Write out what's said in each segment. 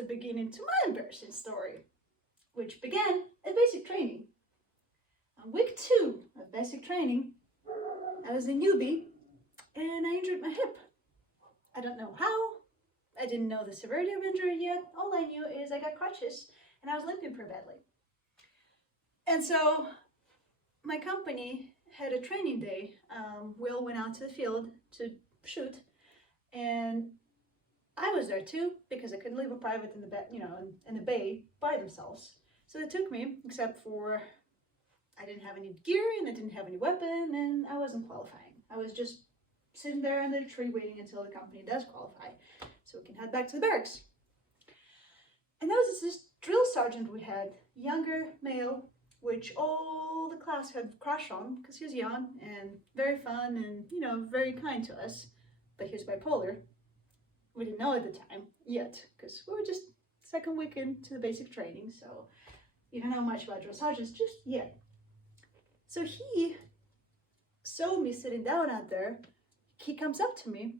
the beginning to my embarrassing story, which began at basic training. On week 2 of basic training, I was a newbie and I injured my hip. I don't know how. I didn't know the severity of injury yet. All I knew is I got crutches and I was limping pretty badly. And so my company had a training day. We all went out to the field to shoot, and I was there too because I couldn't leave a private in the bay by themselves. So they took me, except for I didn't have any gear and I didn't have any weapon and I wasn't qualifying. I was just sitting there under the tree waiting until the company does qualify so we can head back to the barracks. And there was this drill sergeant we had, younger male, which all the class had crush on because he was young and very fun and, very kind to us. But he was bipolar. We didn't know at the time yet because we were just second week into the basic training, so you don't know much about drill sergeants just yet. So he saw me sitting down out there. He comes up to me,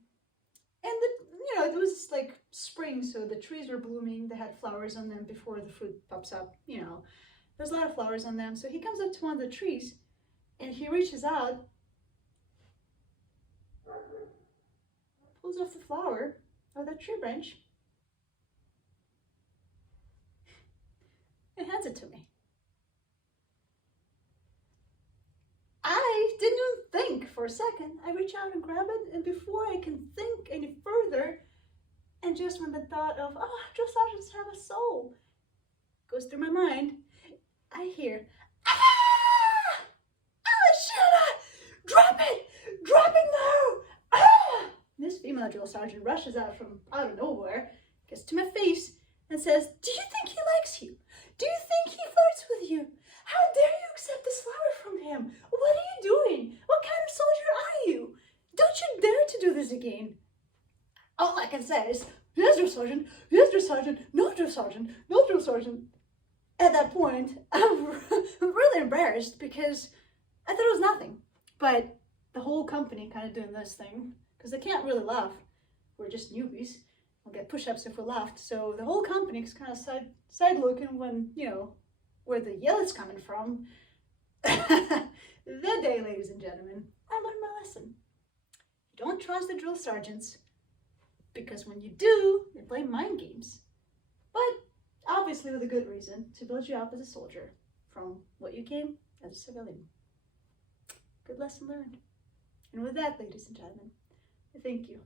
and it was like spring, so the trees were blooming. They had flowers on them before the fruit pops up. There's a lot of flowers on them. So he comes up to one of the trees, and he reaches out, pulls off the flower of that tree branch, and hands it to me. I didn't even think for a second. I reach out and grab it, and before I can think any further, and just when the thought of, drill sergeants have a soul goes through my mind, I hear, "Ah! Alishina! Drop it! Drop it now! Ah!" This female drill sergeant rushes out from out of nowhere, gets to my face, and says, "Do you think he likes you? Do you think he flirts with you? How dare you accept this flower from him? What are you doing? What kind of soldier are you? Don't you dare to do this again." All I can say is, "Yes, drill sergeant, yes, drill sergeant, no, drill sergeant, no, drill sergeant." At that point, I'm really embarrassed because I thought it was nothing. But the whole company kind of doing this thing, because they can't really laugh. We're just newbies. We'll get push-ups if we laughed. So the whole company is kind of side looking when, where the yell is coming from. The day, ladies and gentlemen, I learned my lesson. You don't trust the drill sergeants, because when you do, they play mind games. But obviously with a good reason, to build you up as a soldier from what you came as a civilian. Good lesson learned. And with that, ladies and gentlemen, I thank you.